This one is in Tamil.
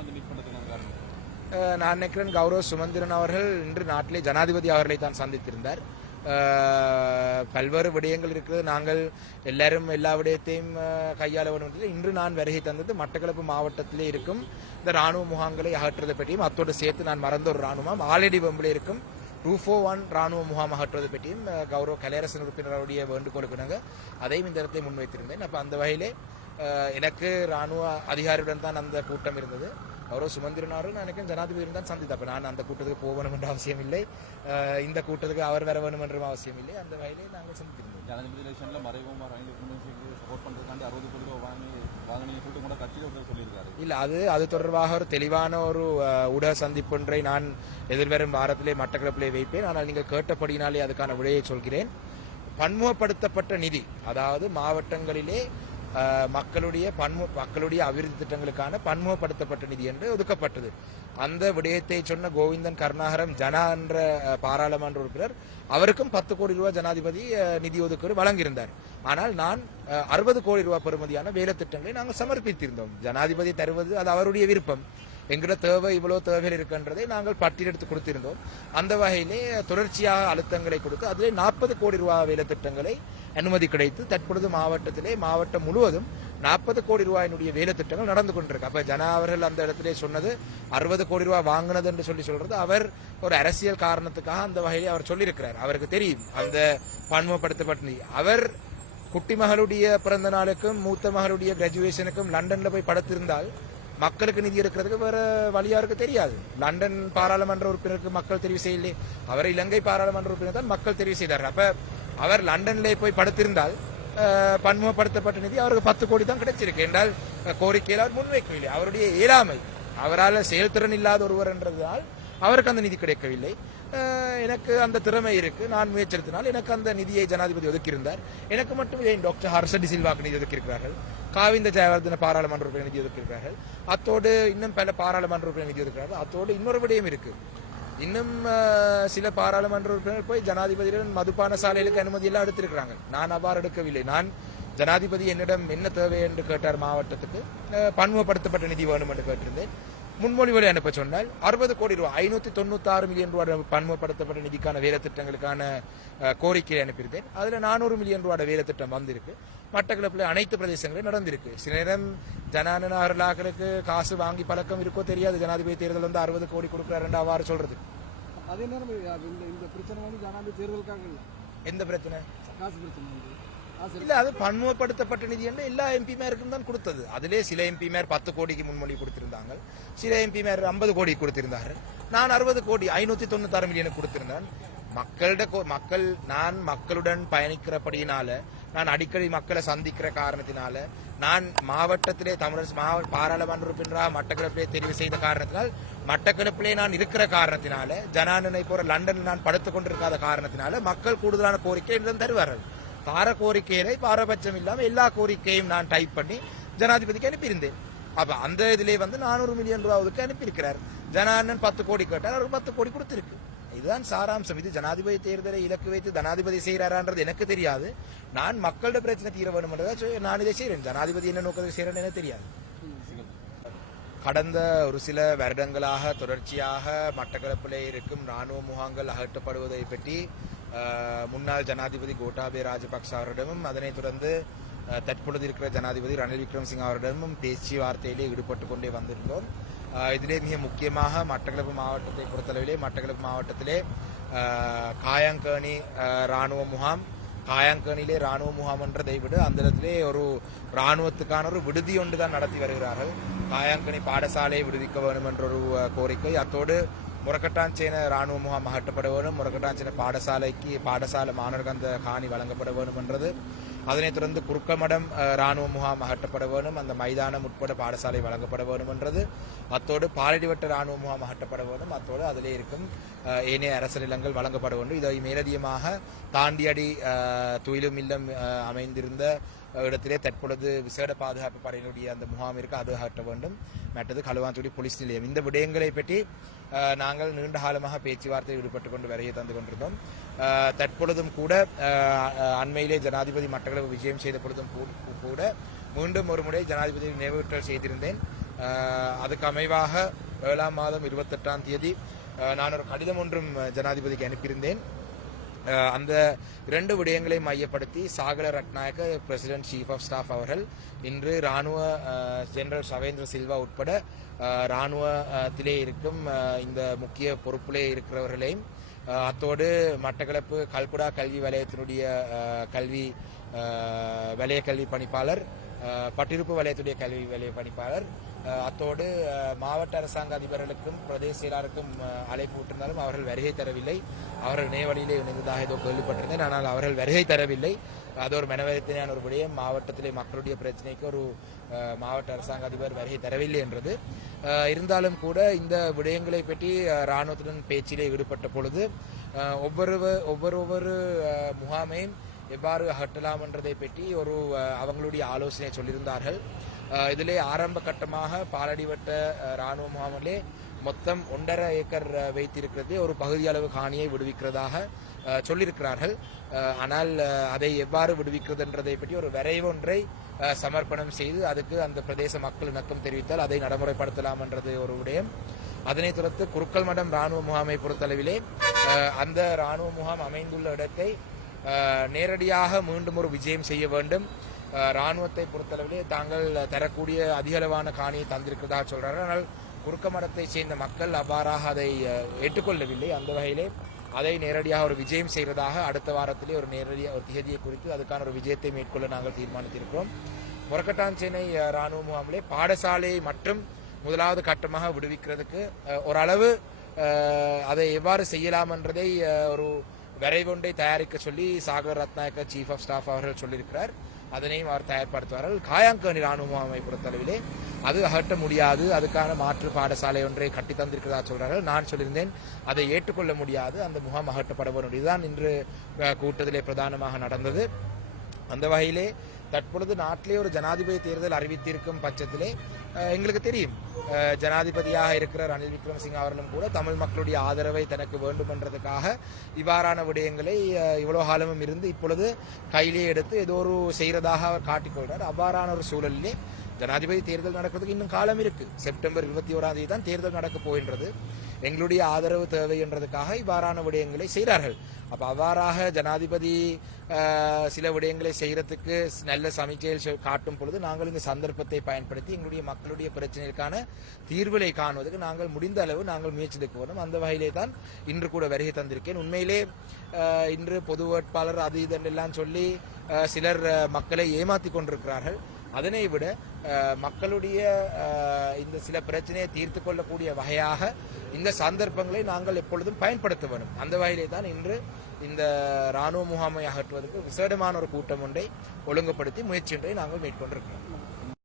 வந்து மீட் பண்ணுறதுக்கான காரணம்? நான் நினைக்கிறேன் கௌரவ சுமந்திரன் அவர்கள் இன்று நாட்டிலே ஜனாதிபதி அவர்களை தான் சந்தித்திருந்தார். பல்வேறு விடயங்கள் இருக்கிறது. நாங்கள் எல்லாரும் எல்லா விடயத்தையும் கையாள வேண்டும் இன்று நான் வருகை தந்தது மட்டக்களப்பு மாவட்டத்திலே இருக்கும் இந்த ராணுவ முகாம்களை அகற்றுவதை பற்றியும் அத்தோடு சேர்த்து நான் மறந்த ஒரு ராணுவம் ஆலடி பம்பில் இருக்கும் ரூஃபோ ஒன் ராணுவ முகாம் அகற்றுவது பற்றியும் கௌரவ கலையரசன் உறுப்பினருடைய வேண்டுகோளுக்கு நாங்கள் அதையும் இந்த இடத்தை முன்வைத்திருந்தேன். அப்போ அந்த வகையிலே எனக்கு ராணுவ அதிகாரியுடன் தான் அந்த கூட்டம் இருந்தது. கௌரவ சுமந்திரனாரும் நான் நினைக்கிறேன் ஜனாதிபதியுடன் தான் சந்தித்தேன் அப்போ நான் அந்த கூட்டத்துக்கு போக வேணும் என்ற அவசியம் இல்லை. இந்த கூட்டத்துக்கு அவர் வர வேணும் என்ற அவசியம் இல்லை. அந்த வகையிலே நாங்கள் சந்தித்திருந்தோம். ஜனாதிபதி எலெக்ஷனில் விக்ரமசிங்கே சப்போர்ட் பண்ணுறதுக்காண்டி அறுபது கோடி ரூபா வாங்கி வாங்கினீங்க சொல்லிட்டு கூட கட்சியில் சொல்லியிருக்காரு. இல்ல அது அது தொடர்பாக ஒரு தெளிவான ஒரு ஊடக சந்திப்பொன்றை நான் எதிர்வரும் வாரத்திலே மட்டக்களப்பிலே வைப்பேன். ஆனால் நீங்கள் கேட்டபடினாலே அதுக்கான விடையை சொல்கிறேன். பன்முகப்படுத்தப்பட்ட நிதி அதாவது மாவட்டங்களிலே மக்களுடைய பன்மு மக்களுடைய அபிவிருத்தி திட்டங்களுக்கான பன்முகப்படுத்தப்பட்ட நிதி என்று ஒதுக்கப்பட்டது. அந்த விடயத்தை சொன்ன கோவிந்தன் கருணாகரம் ஜனா என்ற பாராளுமன்ற உறுப்பினர் அவருக்கும் பத்து கோடி ரூபாய் ஜனாதிபதி நிதி ஒதுக்கீடு வழங்கியிருந்தார். ஆனால் நான் அறுபது கோடி ரூபாய் பெறுமதியான வேலை திட்டங்களை நாங்கள் சமர்ப்பித்திருந்தோம். ஜனாதிபதி தருவது அது அவருடைய விருப்பம். எங்கட தேவை இவ்வளவு தேவைகள் இருக்கின்றதை நாங்கள் பட்டியலெடுத்து கொடுத்திருந்தோம். அந்த வகையிலே தொடர்ச்சியாக அழுத்தங்களை கொடுத்து அதிலே நாற்பது கோடி ரூபாய் வேலை திட்டங்களை அனுமதி கிடைத்து தற்பொழுது மாவட்டத்திலே மாவட்டம் முழுவதும் நாற்பது கோடி ரூபாயினுடைய வேலை திட்டங்கள் நடந்து கொண்டிருக்கு. அப்ப ஜனா அவர்கள் அந்த இடத்திலே சொன்னது அறுபது கோடி ரூபாய் வாங்கினது என்று சொல்லி சொல்றது அவர் ஒரு அரசியல் காரணத்துக்காக அந்த வகையிலே அவர் சொல்லியிருக்கிறார். அவருக்கு தெரியும் அந்த பன்முகப்படுத்தப்பட்ட அவர் குட்டி மகளுடைய பிறந்த நாளுக்கும் மூத்த மகளுடைய கிராஜுவேஷனுக்கும் லண்டன்ல போய் படுத்திருந்தால் மக்களுக்கு நிதி எடுக்கிறதுக்கு வேற வழியாருக்கு தெரியாது. லண்டன் பாராளுமன்ற உறுப்பினருக்கு மக்கள் தெரிவு செய்யலே. அவர் இலங்கை பாராளுமன்ற உறுப்பினர் தான் மக்கள் தெரிவு செய்தார். அப்ப அவர் லண்டன்ல போய் படுத்திருந்தால் பன்முகப்படுத்தப்பட்ட நிதி அவருக்கு பத்து கோடி தான் கிடைச்சிருக்கு. என்றால் கோரிக்கையில் அவர் முன்வைக்கவில்லை. அவருடைய இயலாமை. அவரால் செயல்திறன் இல்லாத ஒருவர் என்றதால் அவருக்கு அந்த நிதி கிடைக்கவில்லை. எனக்கு அந்த திறமை இருக்கு. நான் முயற்சித்தினால் எனக்கு அந்த நிதியை ஜனாதிபதி ஒதுக்கியிருந்தார். எனக்கு மட்டும் ஏன் டாக்டர் ஹர்ஷடி சில்வாக்கு நிதி ஒதுக்கியிருக்கிறார்கள். காவிந்த ஜெயவர்தன பாராளுமன்ற உறுப்பினர் நிதி அத்தோடு இன்னும் பல பாராளுமன்ற உறுப்பினர் நிதி அத்தோடு இன்னொரு விடயம் இருக்கு. இன்னும் சில பாராளுமன்ற உறுப்பினர் போய் ஜனாதிபதியுடன் மதுபான சாலைகளுக்கு அனுமதி எல்லாம் எடுத்திருக்கிறாங்க. நான் அவ்வாறு எடுக்கவில்லை. நான் ஜனாதிபதி என்னிடம் என்ன தேவை என்று கேட்டார் மாவட்டத்துக்கு பன்முகப்படுத்தப்பட்ட நிதி வேணும் என்று கேட்டிருந்தேன். முன்மொழிவுகளை அனுப்ப சொன்னால் அறுபது கோடி ரூபாய் ஐநூத்தி தொண்ணூத்தி ஆறு மில்லியன் ரூபாய் பன்முகப்படுத்தப்பட்ட நிதிக்கான வேலை திட்டங்களுக்கான அஹ், கோரிக்கையை அனுப்பியிருந்தேன். அதுல நானூறு மில்லியன் ரூபாய் வேலை திட்டம் வந்திருக்கு. மட்டக்களப்பில் அனைத்து பிரதேசங்களிலும் நடந்திருக்கு. சில நேரம் ஜனானர்களுக்கு காசு வாங்கி பழக்கம் இருக்கோ தெரியாது. ஜனாதிபதி தேர்தல் வந்து அறுபது கோடி கொடுக்குறாருன்னு அவ்வாறு சொல்றது. அதே நேரம் இந்த பிரச்சனை வந்து ஜனாதிபதி தேர்தலுக்காக இல்லை. எந்த பிரச்சனை? காசு பிரச்சனை இல்ல அது பன்முகப்படுத்தப்பட்ட நிதி என்று எல்லா எம்பிமாருக்கும் தான் கொடுத்தது. அதிலே சில எம்பிமார் பத்து கோடிக்கு முன்மொழி கொடுத்திருந்தாங்க சில எம்பிமார் ஐம்பது கோடி கொடுத்திருந்தாரு நான் அறுபது கோடி ஐநூத்தி தொண்ணூத்தாறு மில்லியனுக்கு கொடுத்திருந்தேன். மக்களிட கோ- மக்கள் நான் மக்களுடன் பயணிக்கிறபடியினால நான் அடிக்கடி மக்களை சந்திக்கிற காரணத்தினால நான் மாவட்டத்திலே தமிழரசு மாவட்ட பாராளுமன்ற உறுப்பினராக மட்டக்களப்பிலே தெரிவு செய்த காரணத்தினால் மட்டக்களப்பிலே நான் இருக்கிற காரணத்தினால ஜனானனை போற லண்டனில் நான் படுத்துக் கொண்டிருக்காத காரணத்தினால மக்கள் கூடுதலான கோரிக்கை என்னிடம் தருவார்கள். தார கோரிக்கையிலே பாரபட்சம் இல்லாமல் எல்லா கோரிக்கையும் நான் டைப் பண்ணி ஜனாதிபதிக்கு அனுப்பியிருந்தேன். அப்போ அந்த இதிலே வந்து நானூறு மில்லியன் ரூபாவுக்கு அனுப்பியிருக்கிறார். ஜனானன் பத்து கோடி கேட்டார் அவருக்கு பத்து கோடி கொடுத்துருக்கு. இதுதான் சாராம்சம். இது ஜனாதிபதி தேர்தலை இலக்கு வைத்து ஜனாதிபதி செய்கிறாரான்றது எனக்கு தெரியாது. நான் மக்களோட பிரச்சனை தீர வேணும்ன்றதை சொ- நான் இதை செய்கிறேன் ஜனாதிபதி என்ன நோக்கத்தை செய்கிறேன்னு எனக்கு தெரியாது. கடந்த ஒரு சில வருடங்களாக தொடர்ச்சியாக மட்டக்களப்பிலே இருக்கும் ராணுவ முகாங்கள் அகற்றப்படுவதை பற்றி முன்னாள் ஜனாதிபதி கோட்டாபே ராஜபக்ச அவரிடமும் அதனைத் தொடர்ந்து தற்பொழுது இருக்கிற ஜனாதிபதி ரணில் விக்ரம்சிங் அவரிடமும் பேச்சுவார்த்தையிலே ஈடுபட்டு கொண்டே வந்திருந்தோம். இதிலே மிக முக்கியமாக மட்டக்களப்பு மாவட்டத்தை பொறுத்தளவிலே மட்டக்களப்பு மாவட்டத்திலே அஹ், காயாங்கேணி ராணுவ முகாம் காயாங்கணிலே ராணுவ முகாம் என்றதை விட அந்த இடத்திலே ஒரு ராணுவத்துக்கான ஒரு விடுதி ஒன்று தான் நடத்தி வருகிறார்கள். காயாங்கணி பாடசாலையை விடுவிக்க வேண்டும் என்ற ஒரு கோரிக்கை. அத்தோடு முரக்கட்டாஞ்சேன ராணுவ முகாம் அகற்றப்பட வேண்டும் முரக்கட்டாஞ்சேன பாடசாலைக்கு பாடசாலை மாணவர்கள் அந்த காணி வழங்கப்பட வேண்டும் என்றது அதனைத் தொடர்ந்து குறுக்கமடம் இராணுவ ராணுவ முகாம் அகற்றப்பட வேண்டும் அந்த மைதானம் உட்பட பாடசாலை வழங்கப்பட வேண்டும் என்றது அத்தோடு பாலடிவட்ட இராணுவ முகாம் அகற்றப்பட வேண்டும் அத்தோடு அதிலே இருக்கும் ஏனைய அரசு நிலங்கள் வழங்கப்பட வேண்டும் இதை மேலதிகமாக தாண்டியடி துயிலும் இல்லம் அமைந்திருந்த இடத்திலே தற்பொழுது விசேட பாதுகாப்பு படையினுடைய அந்த முகாம் இருக்கு அது அகற்ற வேண்டும். மற்றது களுவாஞ்சுடி போலீஸ் நிலையம். இந்த விடயங்களை பற்றி நாங்கள் நீண்ட காலமாக பேச்சுவார்த்தையில் ஈடுபட்டு கொண்டு வருகை தந்து கொண்டிருந்தோம். தற்பொழுதும் கூட அண்மையிலே ஜனாதிபதி மட்டக்களவு விஜயம் செய்த பொழுதும் கூ- கூட மீண்டும் ஒரு முறை ஜனாதிபதி நினைவூட்டல் செய்திருந்தேன். அதுக்கு அமைவாக ஏழாம் மாதம் இருபத்தெட்டாம் தேதி நான் ஒரு கடிதம் ஒன்றும் ஜனாதிபதிக்கு அனுப்பியிருந்தேன். அந்த இரண்டு விடயங்களை மையப்படுத்தி Sagala Ratnayake president chief of staff அவர்கள் இன்று ராணுவ ஜெனரல் சவேந்திர சில்வா உட்பட இராணுவத்திலே இருக்கும் இந்த முக்கிய பொறுப்பிலே இருக்கிறவர்களையும் அத்தோடு மட்டக்களப்பு கல்குடா கல்வி வலயத்தினுடைய கல்வி அஹ், வலய கல்வி பணிப்பாளர் பட்டிருப்பு வலயத்துடைய கல்வி வலய பணிப்பாளர் அத்தோடு மாவட்ட அரசாங்க அதிபர்களுக்கும் பிரதேச செயலாளருக்கும் அழைப்பு விட்டிருந்தாலும் அவர்கள் வருகை தரவில்லை. அவர்கள் நேவழியிலே இணைந்ததாக ஏதோ கேள்விப்பட்டிருந்தேன். ஆனால் அவர்கள் வருகை தரவில்லை. அது ஒரு மனவரத்தினான ஒரு விடயம். மாவட்டத்திலே மக்களுடைய பிரச்சனைக்கு ஒரு மாவட்ட அரசாங்க அதிபர் வருகை தரவில்லை என்றது. இருந்தாலும் கூட இந்த விடயங்களை பற்றி இராணுவத்துடன் பேச்சிலே ஈடுபட்ட பொழுது ஒவ்வொரு ஒவ்வொரு ஒவ்வொரு முகாமையும் எவ்வாறு அகற்றலாம் என்றதை பற்றி ஒரு அவங்களுடைய ஆலோசனை சொல்லியிருந்தார்கள். இதிலே ஆரம்ப கட்டமாக பாலடிவட்ட ராணுவ முகாமிலே மொத்தம் ஒன்றரை ஏக்கர் வைத்திருக்கிறது. ஒரு பகுதியளவு காணியை விடுவிக்கிறதாக சொல்லியிருக்கிறார்கள். ஆனால் அதை எவ்வாறு விடுவிக்கிறது என்றதை பற்றி ஒரு வரைவொன்றை சமர்ப்பணம் செய்து அதுக்கு அந்த பிரதேச மக்கள் இணக்கம் தெரிவித்தால் அதை நடைமுறைப்படுத்தலாம் என்றது ஒரு விடயம். அதனைத் தொடர்ந்து குருக்கல் மடம் ராணுவ முகாமை பொறுத்தளவிலே அந்த ராணுவ முகாம் அமைந்துள்ள இடத்தை நேரடியாக மீண்டும் ஒரு விஜயம் செய்ய வேண்டும். இராணுவத்தை ராணுவத்தை பொறுத்தளவிலே தாங்கள் தரக்கூடிய அதிகளவான காணியை தந்திருக்கிறதாக சொல்கிறார்கள் ஆனால் குறுக்க மடத்தை சேர்ந்த மக்கள் அவ்வாறாக அதை ஏற்றுக்கொள்ளவில்லை. அந்த வகையிலே அதை நேரடியாக ஒரு விஜயம் செய்கிறதாக அடுத்த வாரத்திலே ஒரு நேரடியாக ஒரு தேதியை குறித்து அதுக்கான ஒரு விஜயத்தை மேற்கொள்ள நாங்கள் தீர்மானித்திருக்கிறோம். முரக்கட்டாஞ்சேனை சென்னை ராணுவ முகாமிலே பாடசாலையை மட்டும் முதலாவது கட்டமாக விடுவிக்கிறதுக்கு ஓரளவு அதை எவ்வாறு செய்யலாம் என்றதை ஒரு வரைவொன்றை தயாரிக்க சொல்லி Sagar Ratnayake chief of staff அவர்கள் சொல்லியிருக்கிறார். அதனையும் அவர் தயார்படுத்துவார்கள். காயாங்கனி ராணுவ அமைப்பு பொறுத்தளவிலே அது அகற்ற முடியாது. அதுக்கான மாற்று பாடசாலை ஒன்றை கட்டி தந்திருக்கிறதா சொல்றார்கள். நான் சொல்லியிருந்தேன் அதை ஏற்றுக்கொள்ள முடியாது. அந்த முகாம் அகற்றப்பட வேண்டும். இதுதான் இன்று கூட்டத்திலே பிரதானமாக நடந்தது. அந்த வகையிலே தற்பொழுது நாட்டிலே ஒரு ஜனாதிபதி தேர்தல் அறிவித்திருக்கும் பட்சத்திலே எங்களுக்கு தெரியும். ஜனாதிபதியாக இருக்கிற ரணில் விக்ரமசிங்க அவர்களும் கூட தமிழ் மக்களுடைய ஆதரவை தனக்கு வேண்டும் என்றதுக்காக இவ்வாறான விடயங்களை இவ்வளோ காலமும் இருந்து இப்பொழுது கையிலே எடுத்து ஏதோ ஒரு செய்கிறதாக அவர் காட்டிக்கொள்கிறார் அவ்வாறான ஒரு சூழலிலே ஜனாதிபதி தேர்தல் நடக்கிறதுக்கு இன்னும் காலம் இருக்கு. செப்டம்பர் இருபத்தி ஓராம் தேதி தான் தேர்தல் நடக்க போகின்றது. எங்களுடைய ஆதரவு தேவை என்றதுக்காக இவ்வாறான விடயங்களை செய்கிறார்கள். அப்போ அவ்வாறாக ஜனாதிபதி சில விடயங்களை செய்கிறதுக்கு நல்ல சமிக்கையில் காட்டும் பொழுது நாங்கள் இந்த சந்தர்ப்பத்தை பயன்படுத்தி எங்களுடைய மக்களுடைய பிரச்சனைக்கான தீர்வுகளை காணுவதற்கு நாங்கள் முடிந்த அளவு நாங்கள் முயற்சி எடுக்க அந்த வகையிலே தான் இன்று கூட வருகை தந்திருக்கேன் உண்மையிலே இன்று பொது வேட்பாளர் அது இதெல்லாம் சொல்லி சிலர் மக்களை ஏமாத்தி கொண்டிருக்கிறார்கள். அதனை விட மக்களுடைய இந்த சில பிரச்சனையை தீர்த்து கொள்ளக்கூடிய வகையாக இந்த சந்தர்ப்பங்களை நாங்கள் எப்பொழுதும் பயன்படுத்த வேண்டும். அந்த வகையிலே தான் இன்று இந்த ராணுவ முகாமை அகற்றுவதற்கு விசேடமான ஒரு கூட்டம் ஒன்றை ஒழுங்குபடுத்தி முயற்சி ஒன்றை நாங்கள் மேற்கொண்டிருக்கிறோம்.